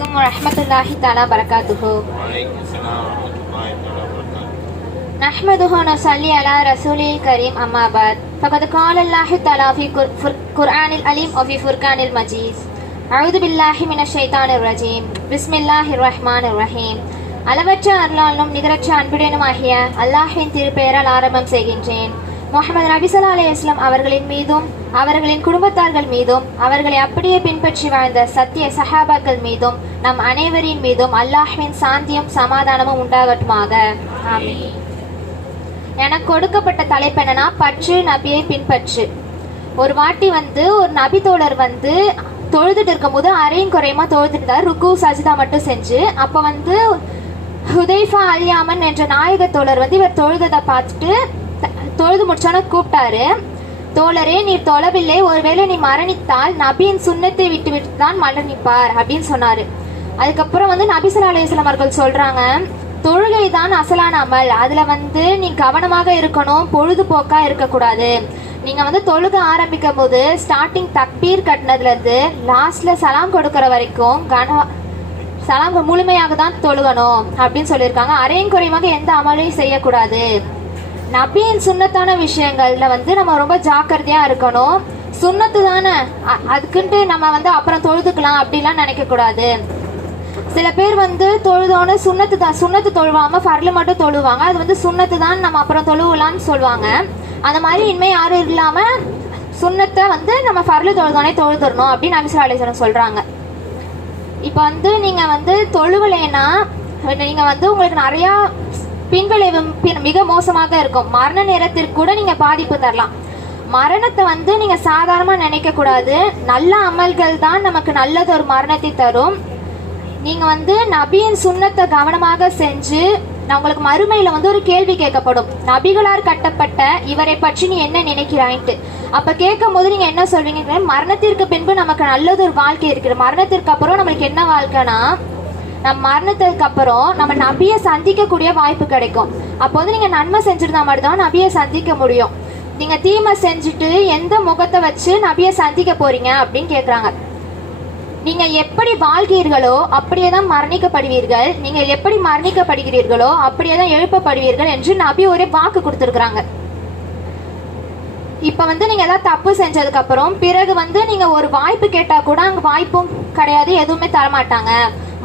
عليكم ورحمة الله تعالى وبركاته وعليكم السلام ورحمة الله تعالى وبركاته نحمده ونصلي على رسوله الكريم أما بعد فقد قال الله تعالى في قر- فر- قرآن الأليم وفي فرقان المجيد أعوذ بالله من الشيطان الرجيم بسم الله الرحمن الرحيم அளவற்ற அருளாலும் நிகரற்ற அன்புடனுமாகிய அல்லாஹின் திருப்பெயரால் ஆரம்பம் செய்கின்றேன் முகமது நபிசல்லா இஸ்லாம் அவர்களின் மீதும் அவர்களின் குடும்பத்தார்கள் மீதும் அவர்களை அப்படியே பின்பற்றி வாழ்ந்த சத்திய சஹாபாக்கள் மீதும் நம் அனைவரின் மீதும் அல்லாஹ்வின் சாந்தியும் சமாதானமும் உண்டாகட்டுமாக. எனக்கு கொடுக்கப்பட்ட தலைப்பு என்னன்னா பற்று நபியை பின்பற்று. ஒரு வாட்டி வந்து ஒரு நபி தோழர் வந்து தொழுதுட்டு இருக்கும்போது அரையும் குறையுமா தொழுதுட்டு இருந்தார். ருக்கு சஜிதா மட்டும் செஞ்சு அப்போ வந்து ஹுதைஃபா அலியாமன் என்ற நாயக தோழர் வந்து இவர் தொழுததை பார்த்துட்டு தொழுது முடிச்சோன்னு கூப்பிட்டாரு. தோழரே நீ தொழவில்லை. ஒருவேளை நீ மரணித்தால் நபியின் சுண்ணத்தை விட்டு விட்டு தான் மரணிப்பார் அப்படின்னு சொன்னாரு. அதுக்கப்புறம் வந்து நபிசல்லா அலையம் அவர்கள் சொல்றாங்க தொழுகை தான் அசலான அமல். அதுல வந்து நீ கவனமாக இருக்கணும் பொழுதுபோக்கா இருக்கக்கூடாது. நீங்க வந்து தொழுக ஆரம்பிக்கும் போது ஸ்டார்டிங் தக்பீர் கட்டினதுல இருந்து லாஸ்ட்ல சலாம் கொடுக்கற வரைக்கும் கன சலாம் முழுமையாக தான் தொழுகணும் அப்படின்னு சொல்லியிருக்காங்க. அரையும் குறைவாக எந்த அமலையும் செய்யக்கூடாது. நபியின் சுண்ணத்தான விஷயங்கள்ல வந்து நம்ம ரொம்ப ஜாக்கிரதையா இருக்கணும். சுண்ணத்து தானே. அ- அதுக்குன்ட்டு நம்ம வந்து அப்புறம் தொழுதுக்கலாம் அப்படிலாம் நினைக்க கூடாது. சில பேர் வந்து தொழுதோன்னு சுண்ணத்து தான் சுண்ணத்து தொழுவாம ஃபர்லு மட்டும் தொழுவாங்க. அது வந்து சுண்ணத்து தான் நம்ம அப்புறம் தொழுவலாம்னு சொல்லுவாங்க. அந்த மாதிரி இனிமேல் யாரும் இல்லாம சுண்ணத்தை வந்து நம்ம ஃபர்லு தொழுதோனே தொழுதுறணும் அப்படின்னு நபிசுல்லா அலிஸ்வரம் சொல்றாங்க. இப்போ வந்து நீங்க வந்து தொழுவலைன்னா நீங்க வந்து உங்களுக்கு நிறையா பின்விளைவு மிக மோசமாக இருக்கும். மரண நேரத்திற்கு கூட நீங்க பாதிப்பு தரலாம். மரணத்தை வந்து நீங்க சாதாரணமா நினைக்க கூடாது. நல்ல அமல்கள் தான் நமக்கு நல்லது ஒரு மரணத்தை தரும். நீங்க வந்து நபியின் சுண்ணத்தை கவனமாக செஞ்சு நான் உங்களுக்கு மறுமையில வந்து ஒரு கேள்வி கேட்கப்படும். நபிகளார் கட்டப்பட்ட இவரை பற்றி நீ என்ன நினைக்கிறாய்ன்ட்டு. அப்ப கேட்கும் போது நீங்க என்ன சொல்வீங்க? மரணத்திற்கு பின்பு நமக்கு நல்லது ஒரு வாழ்க்கை இருக்குது மரணத்திற்கு அப்புறம் நம்மளுக்கு என்ன வாழ்க்கைனா நம் மரணத்துக்கு அப்புறம் நம்ம நபியை சந்திக்கக்கூடிய வாய்ப்பு கிடைக்கும். அப்போ வந்து நீங்க நன்மை செஞ்சிருந்தா மட்டும்தான் நபியை சந்திக்க முடியும். நீங்க தீமை செஞ்சுட்டு எந்த முகத்தை வச்சு நபியை சந்திக்க போறீங்க அப்படின்னு கேக்குறாங்க. நீங்க எப்படி வாழ்கிறீர்களோ அப்படியே தான் மரணிக்கப்படுவீர்கள். நீங்கள் எப்படி மரணிக்கப்படுகிறீர்களோ அப்படியே தான் எழுப்பப்படுவீர்கள் என்று நபி ஒரே வாக்கு கொடுத்துருக்குறாங்க. இப்போ வந்து நீங்கள் ஏதாவது தப்பு செஞ்சதுக்கப்புறம் பிறகு வந்து நீங்கள் ஒரு வாய்ப்பு கேட்டால் கூட அங்கே வாய்ப்பும் கிடையாது எதுவுமே தரமாட்டாங்க.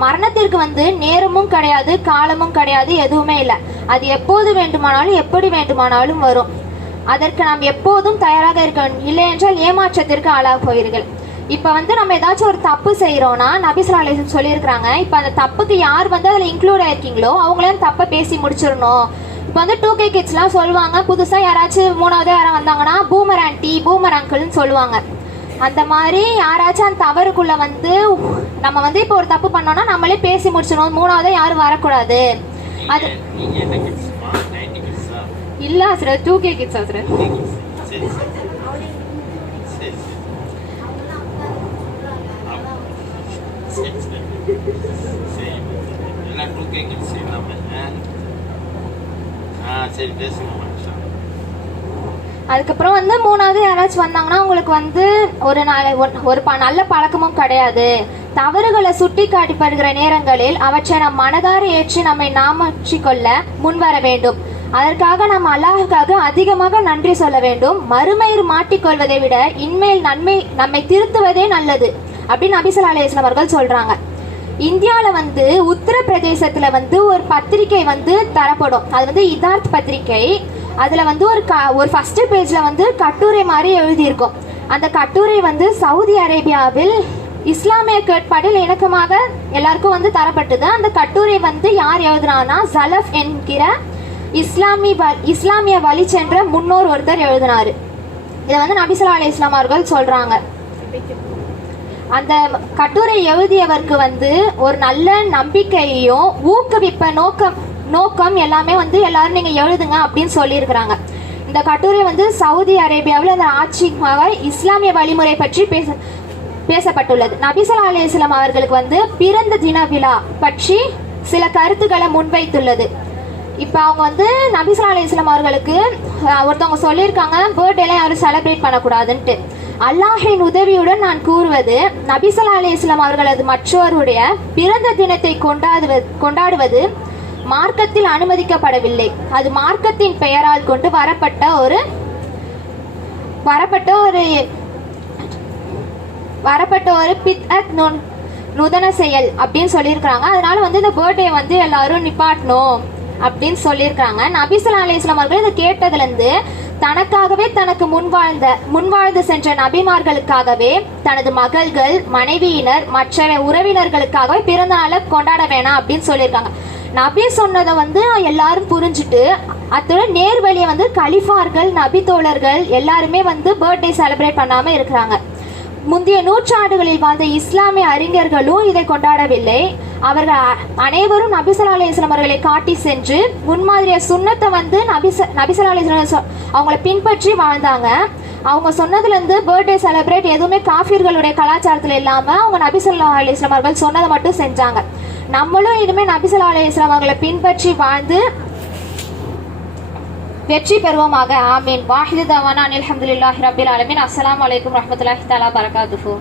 மரணத்திற்கு வந்து நேரமும் கிடையாது காலமும் கிடையாது எதுவுமே இல்லை. அது எப்போது வேண்டுமானாலும் எப்படி வேண்டுமானாலும் வரும். அதற்கு நாம் எப்போதும் தயாராக இருக்க இல்லை என்றால் ஏமாற்றத்திற்கு ஆளாக போகிறீர்கள் இப்போ வந்து நம்ம ஏதாச்சும் ஒரு தப்பு செய்கிறோன்னா நபிசுல்லா அலிசன் சொல்லியிருக்கிறாங்க இப்போ அந்த தப்புக்கு யார் வந்து அதில் இன்க்ளூட் ஆயிருக்கீங்களோ அவங்களே அந்த தப்பை பேசி முடிச்சிடணும். இப்போ வந்து டூ கே கிட்ஸ்லாம் சொல்லுவாங்க புதுசாக யாராச்சும் மூணாவது யாராவது வந்தாங்கன்னா பூமர் ஆண்டி பூமர் அங்கிள்னு சொல்லுவாங்க. அந்த மாதிரி யாராச்சும் அந்த தவறுக்குள்ள வந்து நம்ம வந்து இப்போ ஒரு தப்பு பண்ணோம்னா நம்மளே பேசி முடிச்சிடணும் மூணாவது யாரும் வரக்கூடாது. அது இல்ல sir two K kids sir சரி. சரி அதுக்கப்புறம் வந்து மூணாவது யாராச்சும் வந்தாங்கன்னா உங்களுக்கு வந்து ஒரு நாள் ஒரு- ஒரு ப- நல்ல பழக்கமும் கிடையாது. தவறுகளை சுட்டி காட்டிப்படுகிற நேரங்களில் அவற்றை நம் மனதார ஏற்றி நம்மை நாமற்றி கொள்ள முன்வர வேண்டும். அதற்காக நாம் அல்லாஹுக்காக அதிகமாக நன்றி சொல்ல வேண்டும். மறுமையில் மாட்டிக்கொள்வதை விட இன்மேல் நன்மை நம்மை திருத்துவதே நல்லது. அப்படின்னு நபிசல்லா அலையம் அவர்கள் சொல்றாங்க. இந்தியாவில் வந்து உத்தரப்பிரதேசத்துல வந்து ஒரு பத்திரிக்கை வந்து தரப்படும். அது வந்து இதார்த் பத்திரிக்கை அதில் வந்து ஒரு க ஒரு ஃபஸ்ட்டு பேஜில் வந்து கட்டுரை மாதிரி எழுதியிருக்கும். அந்த கட்டுரை வந்து சவுதி அரேபியாவில் இஸ்லாமிய கோட்பாடில் இணக்கமாக எல்லாருக்கும் வந்து தரப்பட்டது. அந்த கட்டுரை வந்து யார் எழுதுனான்னா ஜலஃப் என்கிற இஸ்லாமி வ- இஸ்லாமிய வழி சென்ற முன்னோர் ஒருத்தர் எழுதினாரு. இதை வந்து நபிசலா அலி இஸ்லாம் அவர்கள் சொல்றாங்க. அந்த கட்டுரை எழுதியவருக்கு வந்து ஒரு நல்ல நம்பிக்கையையும் ஊக்குவிப்ப நோக்கம் நோக்கம் எல்லாமே வந்து எல்லாரும் நீங்க எழுதுங்க அப்படின்னு சொல்லியிருக்கிறாங்க. இந்த கட்டுரை வந்து சவுதி அரேபியாவில் அந்த ஆட்சிக்காக இஸ்லாமிய வழிமுறை பற்றி பேச பேசப்பட்டுள்ளது. நபிசல்லா அலிஸ்லாம் அவர்களுக்கு வந்து பிறந்த தின விழா பற்றி சில கருத்துக்களை முன்வைத்துள்ளது. இப்போ அவங்க வந்து நபிசல்லா அலிஸ்லாம் அவர்களுக்கு ஒருத்தவங்க சொல்லியிருக்காங்க பர்த்டேலாம் யாரும் செலிப்ரேட் பண்ணக்கூடாதுன்ட்டு. அல்லாஹின் உதவியுடன் நான் கூறுவது நபிசலா அலி இஸ்லாம் அவர்களது மற்றவருடைய பிறந்த தினத்தை கொண்டாடுவது கொண்டாடுவது மார்க்கத்தில் அனுமதிக்கப்படவில்லை. அது மார்க்கத்தின் பெயரால் கொண்டு வரப்பட்ட ஒரு வரப்பட்ட ஒரு வரப்பட்ட ஒரு பித் அத் நுண் நுதன செயல் அப்படின்னு சொல்லியிருக்கிறாங்க. அதனால வந்து இந்த பர்த்டே வந்து எல்லாரும் நிப்பாட்டணும் அப்படின்னு சொல்லியிருக்கிறாங்க. நபிசல்லா அலிஸ்லாம் அவர்கள் இதை கேட்டதுலேருந்து தனக்காகவே தனக்கு முன்வாழ்ந்த முன்வாழ்ந்து சென்ற நபிமார்களுக்காகவே தனது மகள்கள் மனைவியினர் மற்ற உறவினர்களுக்காகவே பிறந்த நாளை கொண்டாட வேணாம் அப்படின்னு சொல்லியிருக்காங்க. நபி சொன்னதை வந்து எல்லாரும் புரிஞ்சுட்டு அத்துடன் நேர்வழியை வந்து கலிஃபார்கள் நபி தோழர்கள் எல்லாருமே வந்து பர்த்டே செலிப்ரேட் பண்ணாமல் இருக்கிறாங்க. முந்தைய நூற்றாண்டுகளில் வாழ்ந்த இஸ்லாமிய அறிஞர்களும் இதை கொண்டாடவில்லை. அவர்கள் அனைவரும் நபிசல்லா அலிஸ்லாம் அவர்களை காட்டி சென்று முன்மாதிரிய சுண்ணத்தை வந்து நபிச நபிசல்லா அலிஸ்லாம் சொ- அவங்கள பின்பற்றி வாழ்ந்தாங்க. அவங்க சொன்னதுலேருந்து பர்த்டே செலிப்ரேட் எதுவுமே காஃபியர்களுடைய கலாச்சாரத்தில் இல்லாமல் அவங்க நபிசல்லா அலிஸ்லாம் அவர்கள் சொன்னதை மட்டும் செஞ்சாங்க. நம்மளும் இனிமேல் நபிசல்லா அலிஸ்லாம் அவர்களை பின்பற்றி வாழ்ந்து வெற்றி பெறுவோமாக. ஆமீன். வாஹிது தவானா அனில் அஹமதுல்லாஹி ரபில் ஆலமீன். அஸ்லாம் வலைக்கம் ரஹமத்துல்லாஹி தாலா பரகாத்துஹு.